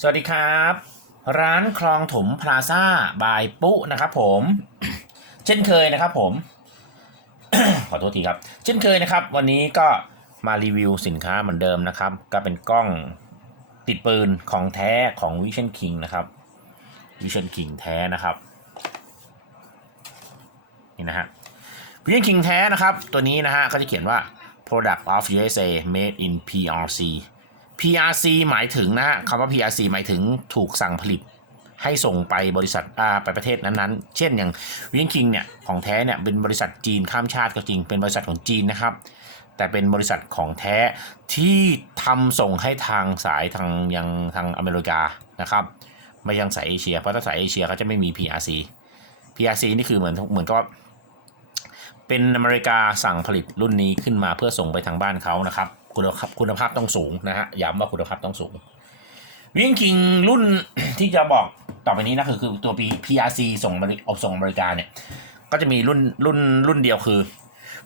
สวัสดีครับ ร้านคลองถมพลาซ่าบายปุ๊นะครับผม เช่นเคยนะครับผม ขอโทษทีครับ เช่นเคยนะครับ วันนี้ก็มารีวิวสินค้าเหมือนเดิมนะครับ ก็เป็นกล้องติดปืนของแท้ของ Vision King นะครับ Vision King แท้นะครับนี่นะฮะ Vision King แท้นะครับ ตัวนี้นะฮะก็จะเขียนว่า product of USA made in PRC PRC หมายถึงนะฮะคำว่า PRC หมายถึงถูกสั่งผลิตให้ส่งไปบริษัทอ่าไปประเทศนั้นๆ เช่นอย่างวินคิงเนี่ยของแท้เนี่ยเป็นบริษัทจีนข้ามชาติก็จริง เป็นบริษัทของจีนนะครับ แต่เป็นบริษัทของแท้ที่ทำส่งให้ทางสายทางยังทางอเมริกานะครับไม่ยังสายเอเชีย เพราะถ้าสายเอเชียเขาจะไม่มี PRC PRC นี่คือเหมือนเหมือนกับเป็นอเมริกาสั่งผลิตรุ่นนี้ขึ้นมาเพื่อส่งไปทางบ้านเขานะครับ คุณภาพคุณภาพต้องสูงนะฮะย้ำว่าคุณภาพต้องสูง วิ่งคิงรุ่นที่จะบอกต่อไปนี้นะคือคือตัว PRC ส่งบริเอาส่งอเมริการเนี่ยก็จะมีรุ่นรุ่นรุ่นเดียวคือ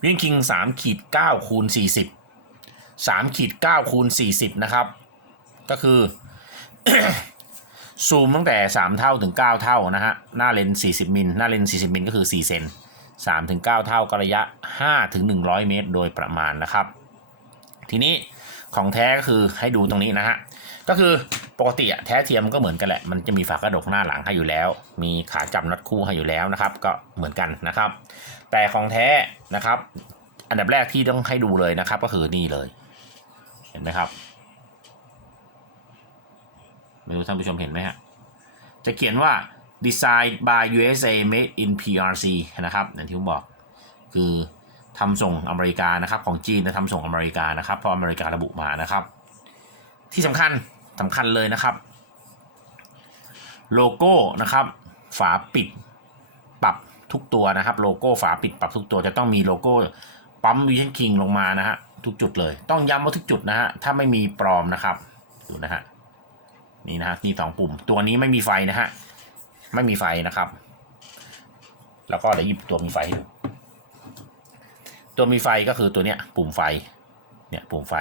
วิ่งคิงสามขีดเก้าคูณสี่สิบสามขีดเก้าคูณสี่สิบนะครับ ก็คือ ซูมตั้งแต่3เท่าถึง9เท่านะฮะหน้าเลนส์40มิลหน้าเลนส์40มิลก็คือ4เซน3ถึง9เท่าก็ระยะ5ถึง100เมตร โดยประมาณนะครับ ทีนี้ของแท้ก็คือให้ดูตรงนี้นะฮะ ก็คือปกติอะแท้เทียมก็เหมือนกันแหละ มันจะมีฝากระดกหน้าหลังให้อยู่แล้ว มีขาจับน็อตคู่ให้อยู่แล้วนะครับ ก็เหมือนกันนะครับ แต่ของแท้นะครับ อันดับแรกที่ต้องให้ดูเลยนะครับ ก็คือนี่เลย เห็นไหมครับ ไม่รู้ท่านผู้ชมเห็นไหมฮะ จะเขียนว่า Design by USA Made in PRC นะครับอย่างที่ผมบอก คือ ทำส่งอเมริกานะครับ ของจีนจะทำส่งอเมริกานะครับ เพราะอเมริการะบุมานะครับ ที่สำคัญสำคัญเลยนะครับ โลโก้นะครับ ฝาปิดปรับทุกตัวนะครับ โลโก้ฝาปิดปรับทุกตัวจะต้องมีโลโก้ปั๊มวิชั่นคิงลงมานะฮะทุกจุดเลย ต้องย้ำว่าทุกจุดนะฮะถ้าไม่มีปลอมนะครับดูนะฮะนี่นะฮะมีสองปุ่ม ตัวนี้ไม่มีไฟนะฮะไม่มีไฟนะครับ แล้วก็เดี๋ยวหยิบตัวมีไฟให้ดู ตัวมีไฟก็คือตัวเนี้ยปุ่มไฟเนี่ยปุ่มไฟ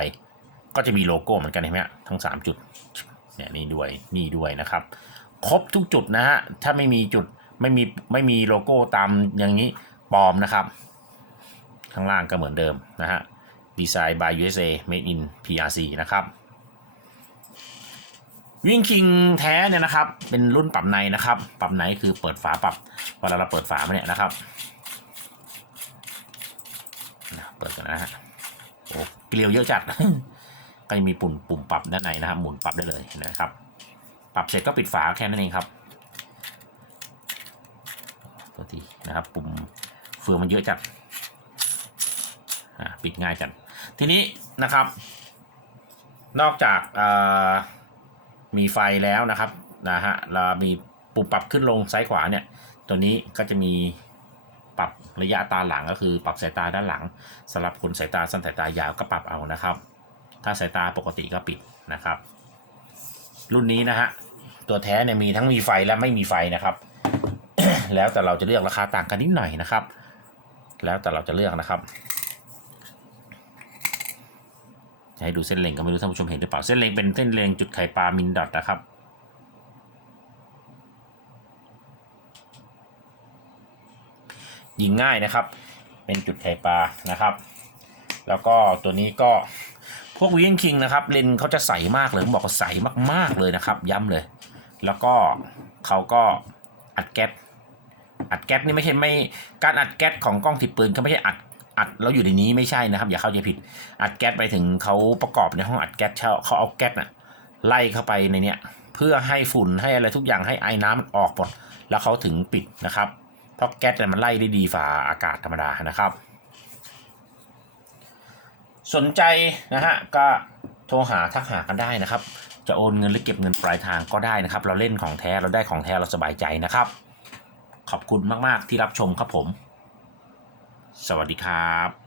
ก็จะมีโลโก้เหมือนกันเห็นไหมทั้งสามจุดเนี่ยนี่ด้วยนี่ด้วยนะครับ ครบทุกจุดนะฮะถ้าไม่มีจุดไม่มีไม่มีโลโก้ตามอย่างนี้ปลอมนะครับ ข้างล่างก็เหมือนเดิมนะฮะ Design by USA Made in PRC นะครับวิ่งคิงแท้เนี่ยนะครับ เป็นรุ่นปรับในนะครับ ปรับในคือเปิดฝาปรับเวลาเราเปิดฝามาเนี่ยนะครับ เปิดกันนะฮะโอ้เกลียวเยอะจัด ก็จะมีปุ่มปุ่มปรับด้านในนะครับ หมุนปรับได้เลยนะครับ ปรับเสร็จก็ปิดฝาแค่นั้นเองครับตัวทีนะครับ ปุ่มเฟืองมันเยอะจัดปิดง่ายจัดทีนี้นะครับ นอกจากมีไฟแล้วนะครับนะฮะเรามีปุ่มปรับขึ้นลงซ้ายขวาเนี่ย ตัวนี้ก็จะมี ปรับระยะตาหลังก็คือปรับสายตาด้านหลังสำหรับคนสายตาสั้นสายตายาวก็ปรับเอานะครับ ถ้าสายตาปกติก็ปิดนะครับ รุ่นนี้นะฮะตัวแท้เนี่ยมีทั้งมีไฟและไม่มีไฟนะครับ แล้วแต่เราจะเลือกราคาต่างกันนิดหน่อยนะครับ แล้วแต่เราจะเลือกนะครับจะให้ดูเส้นเล็งก็ไม่รู้ท่านผู้ชมเห็นหรือเปล่าเส้นเล็งเป็นเส้นเล็งจุดไข่ปลามินดอทนะครับ ยิงง่ายนะครับ เป็นจุดไข่ปลานะครับ แล้วก็ตัวนี้ก็พวกวินคิงนะครับเลนเขาจะใสมากเลยผมบอกว่าใสมากๆเลยนะครับ ย้ำเลย แล้วก็เขาก็อัดแก๊สอัดแก๊สนี่ไม่ใช่ไม่การอัดแก๊สของกล้องติดปืนเขาไม่ใช่อัดอัดแล้วอยู่ในนี้ไม่ใช่นะครับ อย่าเข้าใจผิดอัดแก๊สไปถึงเขาประกอบในห้องอัดแก๊สเช่าเขาเอาแก๊สน่ะไล่เข้าไปในเนี้ยเพื่อให้ฝุ่นให้อะไรทุกอย่างให้ไอ้น้ำมันออกหมดแล้วเขาถึงปิดนะครับ เพราะแก๊สเนี่ยมันไล่ได้ดีฝ่าอากาศธรรมดานะครับ สนใจนะฮะก็โทรหาทักหากันได้นะครับ จะโอนเงินหรือเก็บเงินปลายทางก็ได้นะครับ เราเล่นของแท้เราได้ของแท้เราสบายใจนะครับ ขอบคุณมาก ๆ ที่รับชมครับผม สวัสดีครับ